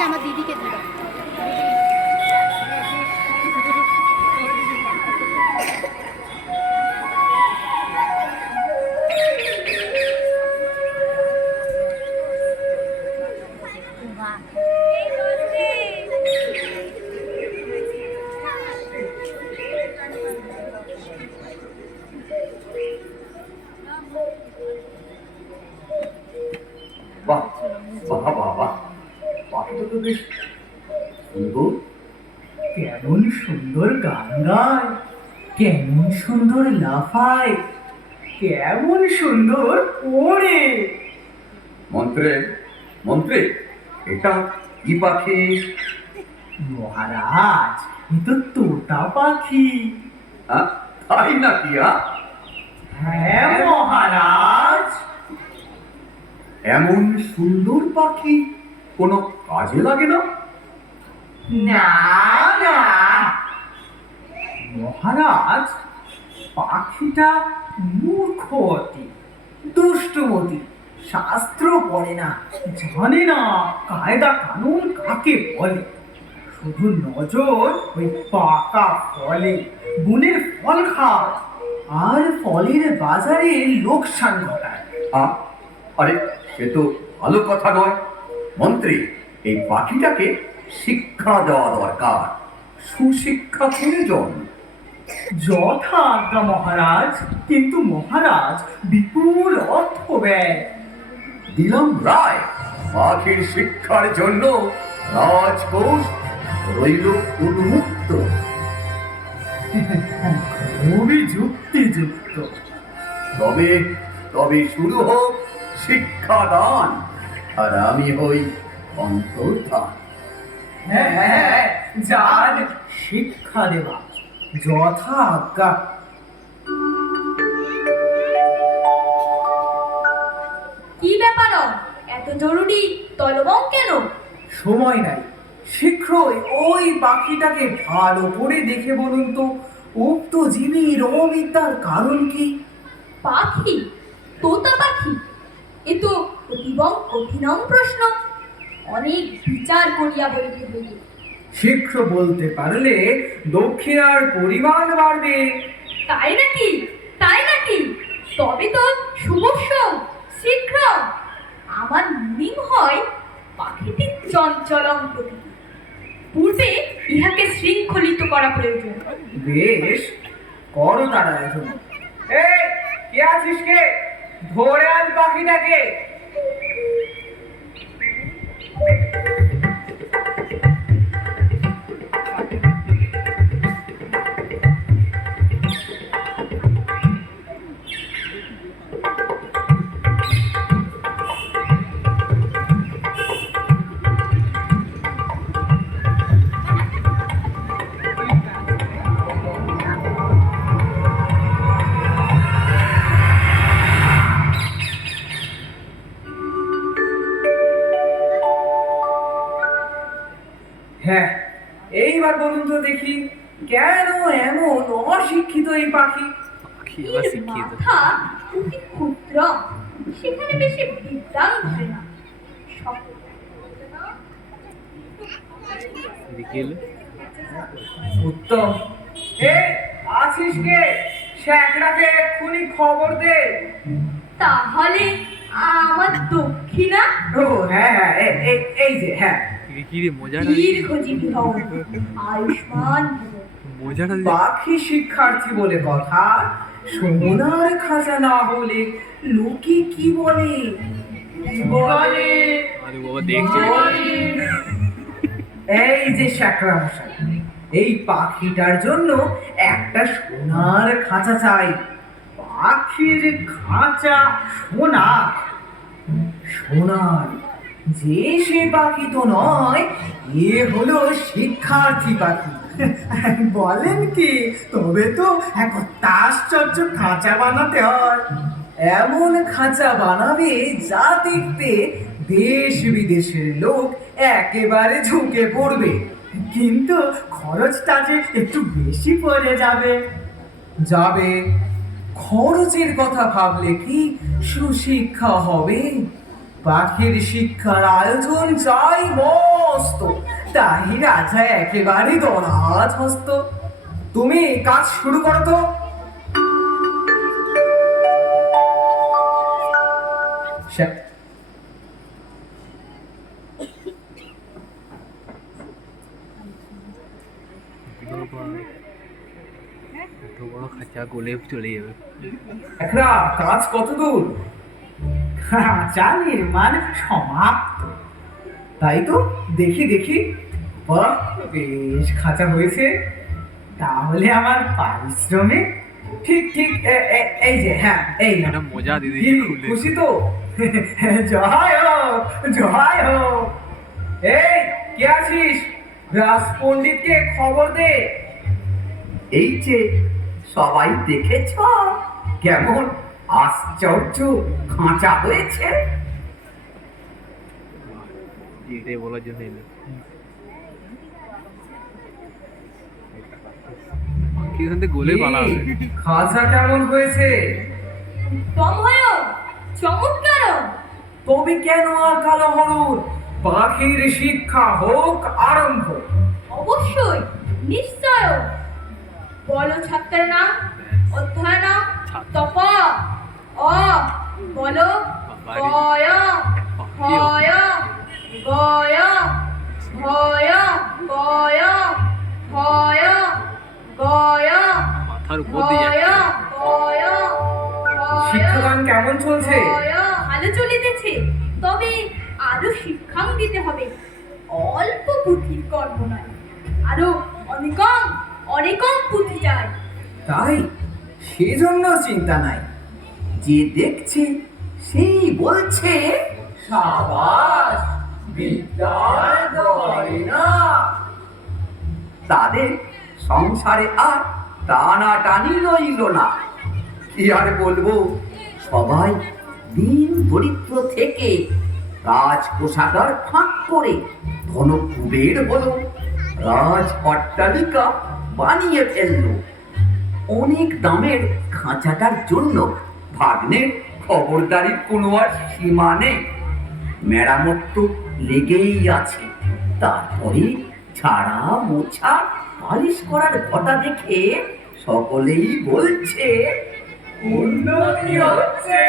আছে, আমার দিদিকে দিবা। বাহ বাহ বাহ বাহ, পাখিটা তো বেশ সুন্দর। কেমন সুন্দর গান গায়, কেমন সুন্দর লাফায়, কেমন সুন্দর ওড়ে। মন্ত্রে মন্ত্রে, এটা কি পাখি? মহারাজ, এ তো তোতা পাখি। হ্যাঁ, তাই নাকি? হ্যাঁ মহারাজ। এমন সুন্দর পাখি কোনো কাজে লাগে না? না না মহারাজ, পাখিটা মূর্খ অতি, দুষ্টমতি, শাস্ত্র পড়ে না, জানে না কায়দা কানুন কাকে বলে। শুধু নজর ওই পাকা ফলে, গুণের ফল খায় আর ফলের বাজারে লোকসান ঘটায়। আরে, সে তো ভালো কথা নয়। মন্ত্রী, এই পাখিটাকে শিক্ষা দেওয়া দরকার, সুশিক্ষা প্রয়োজন। যথা আজ্ঞা মহারাজ, কিন্তু মহারাজ বিপুল অর্থ ব্যয়। দিলাম রায়, পাখির শিক্ষার জন্য রাজকোষ রইল উন্মুক্ত। খুবই যুক্তিযুক্ত। তবে তবে শুরু হোক শিক্ষাদান, আর আমি হই অন্তর্ধান। হ্যাঁ হ্যাঁ, যার শিক্ষা দেওয়া, যথা আজ্ঞা। কি ব্যাপার, এত জরুরি তলবং কেন? সময় নাই, শীঘ্রই ওই পাখিটাকে ভালো করে দেখে বলুন তো, উক্ত জীবীর অবিদ্যার কারণ কি? পাখি? তোতা পাখি? এ তো অতীবং কঠিনম প্রশ্ন, অনেক বিচার করিয়া বলিতে হইবে। শীঘ্র বলতে পারলে দক্ষিণার পরিমাণ বাড়বে। তাই নাকি? তাই নাকি? তবে তো শুভস্য, শীঘ্র। আমার মনে হয় পাখিটি চঞ্চলং প্রকৃতি, পূর্বে ইহাকে শৃঙ্খলিত করা প্রয়োজন। বেশ, করো তার আয়োজন। এই, কে আছিস কে? ধরে আন পাখিটাকে। হ্যাঁ, এইবার বলুন তো দেখি, কেন এমন অশিক্ষিত এই পাখি? এর মাথা অতি ক্ষুদ্র, সেখানে বেশি বিদ্যাং ধরে না। উত্তম। এ, আছিস কে? শ্যাকরাকে এক্ষুনি খবর দে। তাহলে আমার দক্ষিণা? ও হ্যাঁ হ্যাঁ, এই যে, হ্যাঁ। দীর্ঘজীবী হও, আয়ুষ্মান ভব। পাখি শিক্ষার্থী বলে কথা, সোনার খাঁচা না হলে লোকে কি বলে? বলে এই যে শ্যাকরা মশাই, এই পাখিটার জন্য একটা সোনার খাঁচা চাই। পাখির খাঁচা সোনার, সোনার যে সে পাখি তো নয়, এ হলো শিক্ষার্থী পাখি। বলেন কি? তবে তো এক আশ্চর্য খাঁচা বানাতে হয়। এমন খাঁচা বানাবে যা দেখতে দেশ বিদেশের লোক একেবারে ঝুঁকে পড়বে, কিন্তু খরচটা যে একটু বেশি পড়ে যাবে। যাবে, খরচের কথা ভাবলে কি সুশিক্ষা হবে? পাখির শিক্ষার আয়োজন চাই মস্ত, তাই রাজা একেবারে দরাজ হস্ত। তুমি কাজ শুরু করো তো। এত বড় খাঁচা গোলে চলে যাবে। একটা কাজ কত দূর? খাঁচা নির্মাণ সমাপ্ত। তাই তো, দেখি দেখি। বাহ, বেশ খাঁচা হয়েছে। তাহলে আমার পারিশ্রমিক ঠিক ঠিক এই যে, হ্যাঁ এই না। এটা মজা দিদি কি, খুশি তো? জয় হোক, জয় হোক। এই কে আছিস? রাজ পণ্ডিতকে খবর দে। এই যে সবাই দেখেছ কেমন আশ্চর্য খাঁচা হয়েছে। এটাই বলার জন্য এলো। কি এখান থেকে গোলে পালা হবে। খাঁচা কেমন হয়েছে? উত্তম হয়, চমৎকার। তবে কেন আর কালো হলুদ? পাখির শিক্ষা হোক আরম্ভ। অবশ্যই, নিশ্চয়। বলো ছাত্রের নাম, অধ্যায় নাম, তপ। অ বলো, গয় হয় গয় ভয় গয় ভয় গয় মাথার উপর দিয়ে ভয় যাচ্ছে। গয় শিক্ষাদান কেমন চলছে? ভালো চলিতেছে, তবে আরো শিক্ষাং দিতে হবে। অল্প পুঁথির কর্ম নয়, আরো অনেকম অনেকম পুঁথি চাই। তাই সেজন্য চিন্তা নাই। যে দেখছে সেই বলছে সাবাস, বিদ্যার গয়না। তাদের সংসারে আর টানাটানি রইল না। কি আর বলবো, সবাই দিন দরিদ্র থেকে রাজ কোষাগার ফাঁক করে ধন কুবের হলো, রাজ অট্টালিকা বানিয়ে ফেললো। অনেক দামের খাঁচাটার জন্য ভাগ্নের খবরদারির কোনো আর সীমা নেই। মেরামত তো লেগেই আছে। তারপরে ঝাড়া মোছা পালিশ করার ঘটা দেখে সকলেই বলছে উন্নতি হচ্ছে।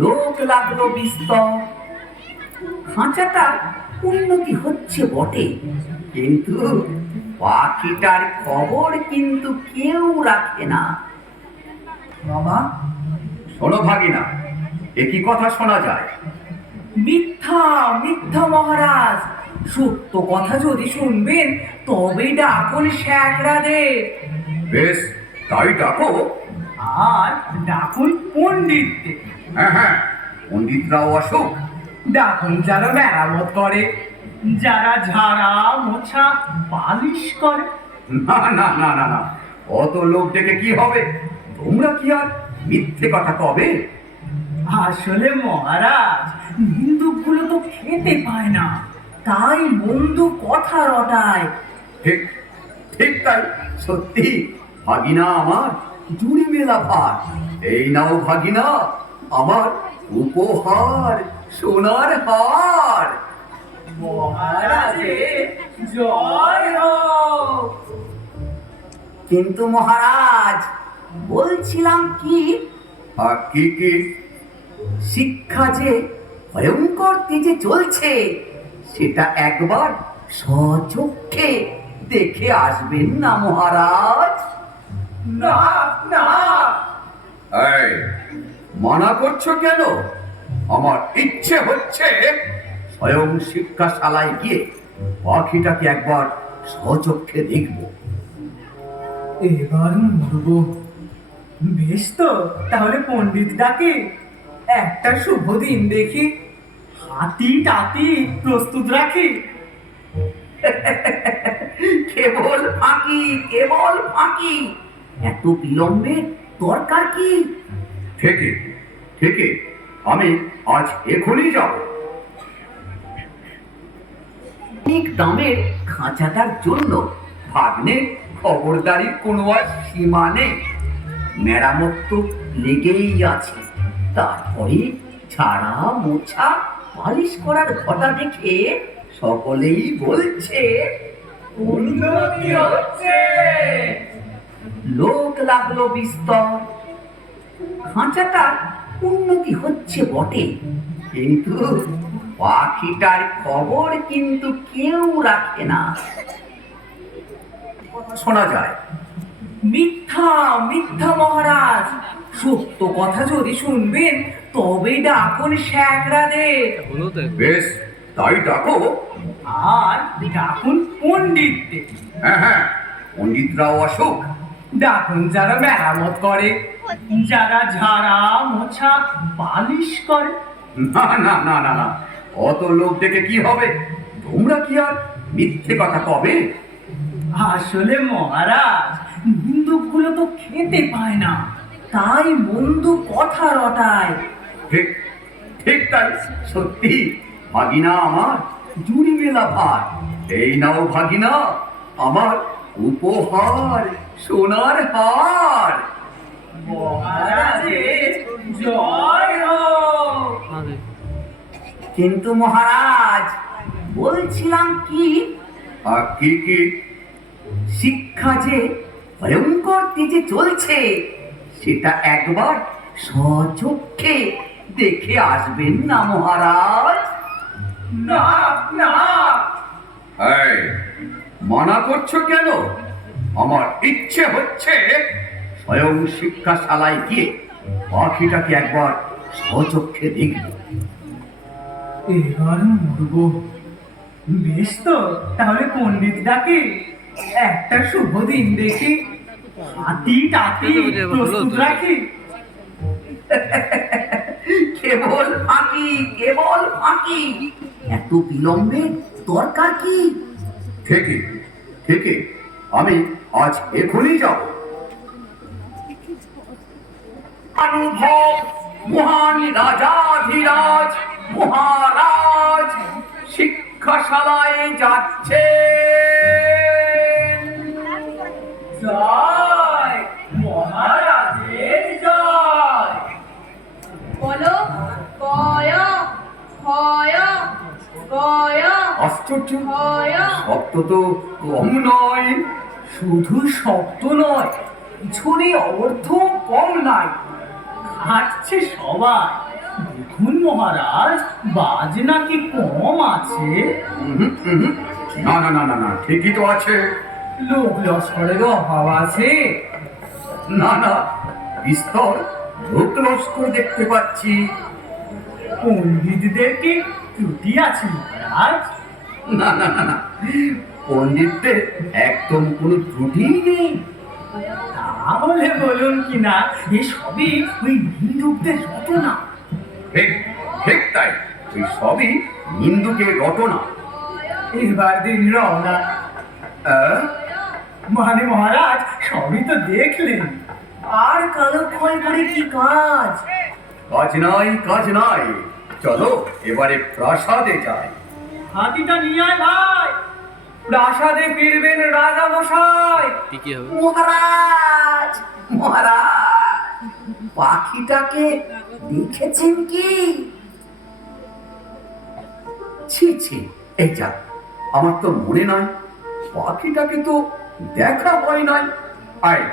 লোক লাগলো বিস্তর। খাঁচাটা উন্নতি হচ্ছে বটে, কিন্তু পাখিটার খবর কিন্তু কেউ রাখে না। বাবা, শোনো ভাগিনা, একই কথা শোনা যায়। মিথ্যা মিথ্যা মহারাজ। সত্য কথা যদি শুনবেন তবে ডাকুন শ্যাকরাদের। বেশ, তাই ডাকো। আর ডাকুন পণ্ডিতকে। হ্যাঁ হ্যাঁ, পণ্ডিতরাও আসুক। ডাকুন যারা মেরামত করে, যারা ঝাড়া মোছা পালিশ করে। না না না না না, অত লোক ডেকে কি হবে? তোমরা কি আর মিথ্যে কথা কবে? আসলে মহারাজ, নিন্দুকগুলো তো খেতে পায় না, তাই মন্দ কথা রটায়। ঠিক ঠিক, তাই সত্যি। ভাগিনা আমার জুড়ি মেলা ভার। এই নাও ভাগিনা, আমার উপহার, সোনার হার। মহারাজের জয় হোক। কিন্তু মহারাজ, বলছিলাম কি, কি শিক্ষা যে ভয়ঙ্কর তেজে চলছে, সেটা একবার স্বচক্ষে দেখে আসবেন না মহারাজ? না না, এই, মানা করছো কেন? আমার ইচ্ছে হচ্ছে স্বয়ং শিক্ষাশালায় গিয়ে পাখিটাকে একবার স্বচক্ষে দেখব। এবার মরব। বেশ তো, তাহলে পণ্ডিত ডাকে। একটা শুভ দিন দেখি, হাতি টাতি প্রস্তুত রাখি। কেবল ফাঁকি, কেবল ফাঁকি। এত বিলম্বের দরকার কি? থেকে থেকে আমি আজ এখনই যাব। অনেক দামের খাঁচাটার জন্য ভাগ্নের খবরদারির কোনো আর সীমা নেই। মেরামত তো লেগেই আছে। তারপরে ঝাড়া মোছা পালিশ করার ঘটা দেখে সকলেই বলছে উন্নতি হচ্ছে। লোক লাগলো বিস্তর। খাঁচাটার উন্নতি হচ্ছে বটে, কিন্তু পাখিটার খবর কিন্তু কেউ রাখে না। শোনা যায়, মিথ্যা মিথ্যা মহারাজ, সত্য কথা যদি শুনবেন তবে ডাকুন শ্যাকরাদের, হলো তো একবার। বেশ তাই ডাকো। আর ডাকুন পণ্ডিতদের। হ্যাঁ হ্যাঁ, পণ্ডিতরাও আসুক। ডাকুন যারা মেরামত করে, যারা ঝাড়া মোছা পালিশ করে। না না না না না, অত লোক ডেকে কি হবে? তোমরা কি আর মিথ্যে কথা কবে? আসলে মহারাজ, নিন্দুকগুলো তো খেতে পায় না, তাই মন্দ কথা রটায়। ঠিক ঠিক তাই, সত্যি। ভাগিনা আমার জুড়ি মেলা ভার, এই নাও ভাগিনা আমার উপহার, সোনার হার। মহারাজের জয় হোক। আরে, কিন্তু মহারাজ, বলছিলাম কি, আর কি কি? শিক্ষা যে ভয়ঙ্কর তেজে চলছে, সেটা একবার স্বচক্ষে দেখে আসবেন না মহারাজ? না না, এই, মানা করছো কেন? আমার ইচ্ছে হচ্ছে স্বয়ং শিক্ষাশালায় গিয়ে পাখিটাকে একবার স্বচক্ষে দেখব। এবার মরব। বেশ তো, তাহলে পণ্ডিত ডাকে, একটা শুভ দিন দেখি, হাতি টাতি প্রস্তুত রাখি। কেবল ফাঁকি, কেবল ফাঁকি। এত বিলম্বের দরকার কি? ঠিকই ঠিকই, আমি আজ এখনই যাব। অনুভব মহান রাজাধিরাজ মহারাজ শিক্ষাশালায় যাচ্ছে। জয় মহারাজের জয়। বলো গয় হয় গয় আশ্চর্য, হয়। শব্দ তো কম নয়। শুধু শব্দ নয়, পিছনে অর্থ কম নাই, খাটছে সবাই। দেখুন মহারাজ, বাজ নাকি কম আছে? উহুম, উহুম। না না না না না, ঠিকই তো আছে। লোক লস্করের অভাব আছে? না না, বিস্তর লোক লস্কর দেখতে পাচ্ছি। পণ্ডিতদের কি ত্রুটি আছে মহারাজ? না না না না, পণ্ডিতদের একদম কোনো ত্রুটিই নেই। তাহলে বলুন কি না, এ সবই ওই হিন্দুদের রটনা। ঠিক ঠিক তাই, ওই সবই হিন্দুকে রটনা। এবার দিন রওনা। আহ? মানে মহারাজ, সবই তো দেখলেন, আর কালো ক্ষয় করে কি কাজ? কাজ নাই, কাজ নাই। চলো এবারে প্রাসাদে যাই। হাতিটা নিয়ে আয় ভাই, প্রাসাদে ফিরবেন রাজা মশাই। কি হবে? মহারাজ মহারাজ, পাখিটাকে দেখেছেন কি? ছি ছি, এই যা, আমার তো মনে নয়, পাখিটাকে তো দেখা হয় নাই। আয়,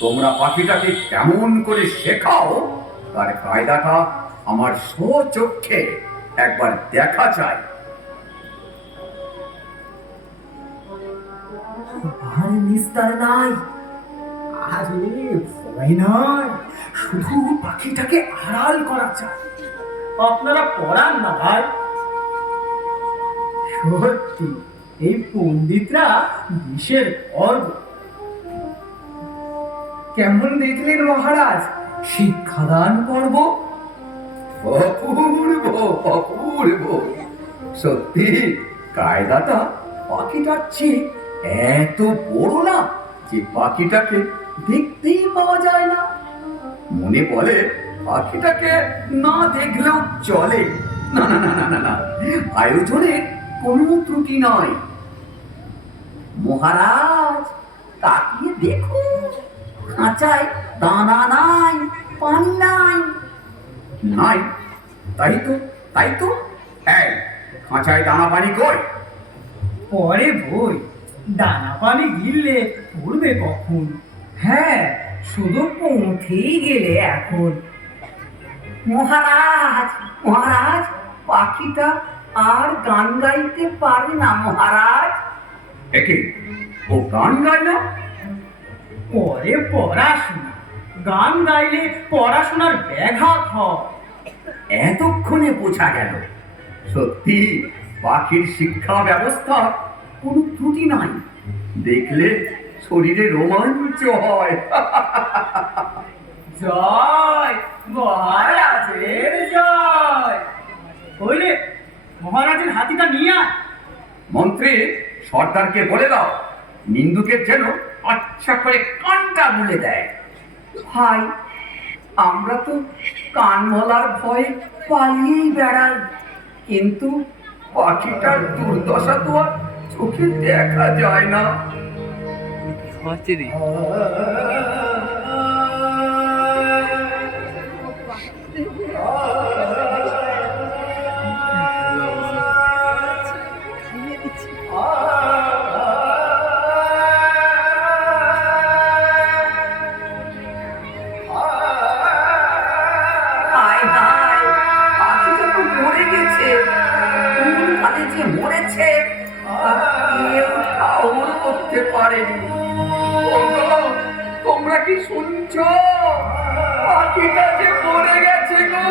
তোমরা পাখিটাকে কেমন করে শেখাও, তার কায়দাটা আমার স্বচক্ষে একবার দেখা চাই। আর নিস্তার নাই। আরে ভয় নয়, শুধু পাখিটাকে আড়াল করা চাই। আপনারা পড়ান না ভাই। সত্যি এই পণ্ডিতরা বিশের অর্গ। কেমন দেখলেন মহারাজ শিক্ষাদান পর্ব? অপূর্ব অপূর্ব, সত্যি কায়দাটা পাখিটার চেয়ে এত বড় না যে পাখিটাকে দেখতেই পাওয়া যায় না। মনে বলে পাখিটাকে না দেখলেও চলে। না না না না না না, আয়োজনে কোনো ত্রুটি নয়। মহারাজ তাকিয়ে দেখুন, খাঁচায় দানা নাই, পানি নাই। নাই, তাই তো তাই তো, খাঁচায় দানা পানি কই? পরে বই, দানা পানি গিললে পড়বে কখন? হ্যাঁ, শুধু পৌঁছেই গেলে এখন। মহারাজ, মহারাজ, পাখিটা আর গান গাইতে পারে না মহারাজ। একে ও গান গায় না? পরে পড়াশোনা, গান গাইলে পড়াশোনার ব্যাঘাত হয়। এতক্ষণে বোঝা গেল, সত্যি পাখির শিক্ষা ব্যবস্থা কোনো ত্রুটি নাই। দেখলে শরীরে রোমাঞ্চ হয়। জয় মহারাজের জয়। বলে মহারাজের হাতিটা নিয়ে আয়। মন্ত্রী, সর্দারকে বলে দাও নিন্দুকের যেন আচ্ছা করে কানটা বলে দেয়। ভাই, আমরা তো কান মলার ভয়ে পালিয়েই বেড়াই, কিন্তু পাখিটার দুর্দশা তো আর চোখে দেখা যায় না। হচ্ছে রে হায় হায়, পাখিটা তো মরে গেছে। কোন কালে যে মরেছে তা কেউ ঠাউর করতে পারেনি। ওগো, তোমরা কি শুনছো? পাখিটা যে মরে গেছে গো।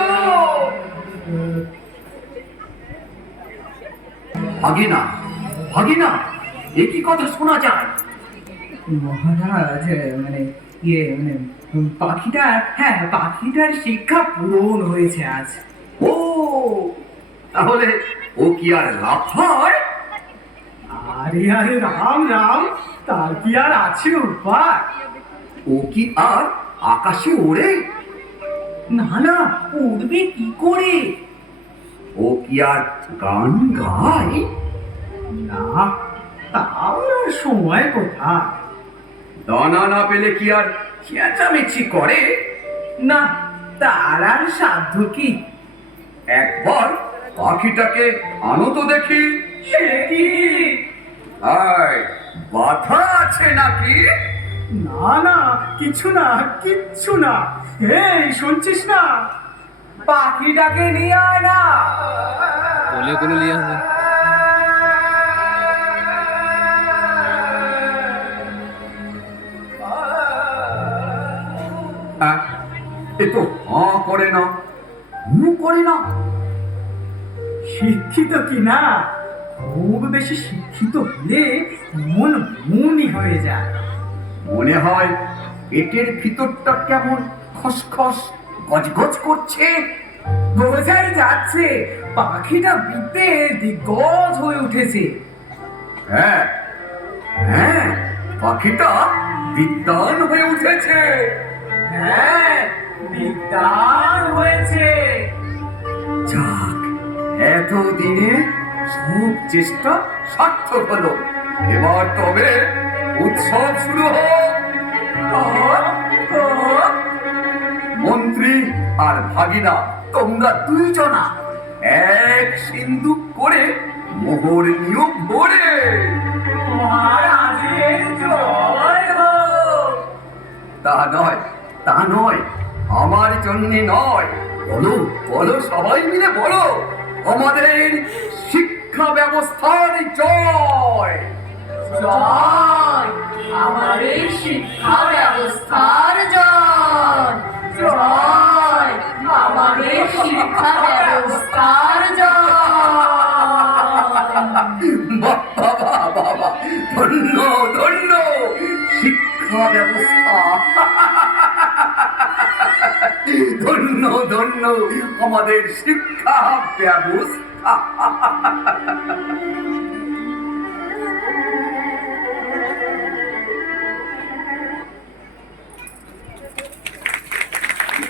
ভাগিনা, ভাগিনা, এ কি কথা শোনা যায়? মহারাজ, মানে পাখিটা, হ্যাঁ, পাখিটার শিক্ষা পূরণ হয়েছে আজ। ও, তাহলে ও কি আর লাভ হয়? আরে আরে, রাম রাম, তার কি আর আছে উপায়? ও কি আর আকাশে ওড়ে? না না, উঠবে কি করে? ও কি আর গান গায়? না, তার সময় কোথায়? দানা না পেলে কি আর চেঁচামেচি করে? না, তার আর সাধ্য কি? একবার পাখিটাকে আনো তো দেখি। সে কি? আয়, বাধা আছে নাকি? না না, কিছু না, কিচ্ছু না। এই, শুনছিস না? পাখিটাকে নিয়ে আয় না। কোলে কোলে নিয়ে আসবে এ তো হাঁ করে না, হুঁ করে না। শিক্ষিত কি না? খুব বেশি শিক্ষিত হলে মন মনই হয়ে যায়। মনে হয় পেটের ভিতরটা কেমন খসখস গজগজ করছে। বোঝাই যাচ্ছে পাখিটা বিদ্যে দিগ্গজ হয়ে উঠেছে। হ্যাঁ হ্যাঁ, পাখিটা বিদ্বান হয়ে উঠেছে। হ্যাঁ, বিদ্যান হয়েছে। যাক, এতদিনে সব চেষ্টা সার্থক হলো। এবার তবে উৎসব শুরু হোক। মন্ত্রী আর ভাগিনা, তোমরা দুইজনা এক সিন্দুক করে মোহর নিও ভরে। মহারাজের জয় হোক। তা নয়, তা নয়, আমার জন্য নয়। বলো বলো, সবাই মিলে বলো, আমাদের শিক্ষা ব্যবস্থার জয়। জয় আমাদের শিক্ষা ব্যবস্থার জয়। জয় আমাদের শিক্ষা ব্যবস্থার জয়। বাবা বাবা, ধন্য ধন্য শিক্ষা ব্যবস্থা। ধন্য ধন্য আমাদের শিক্ষা ব্যবস্থা।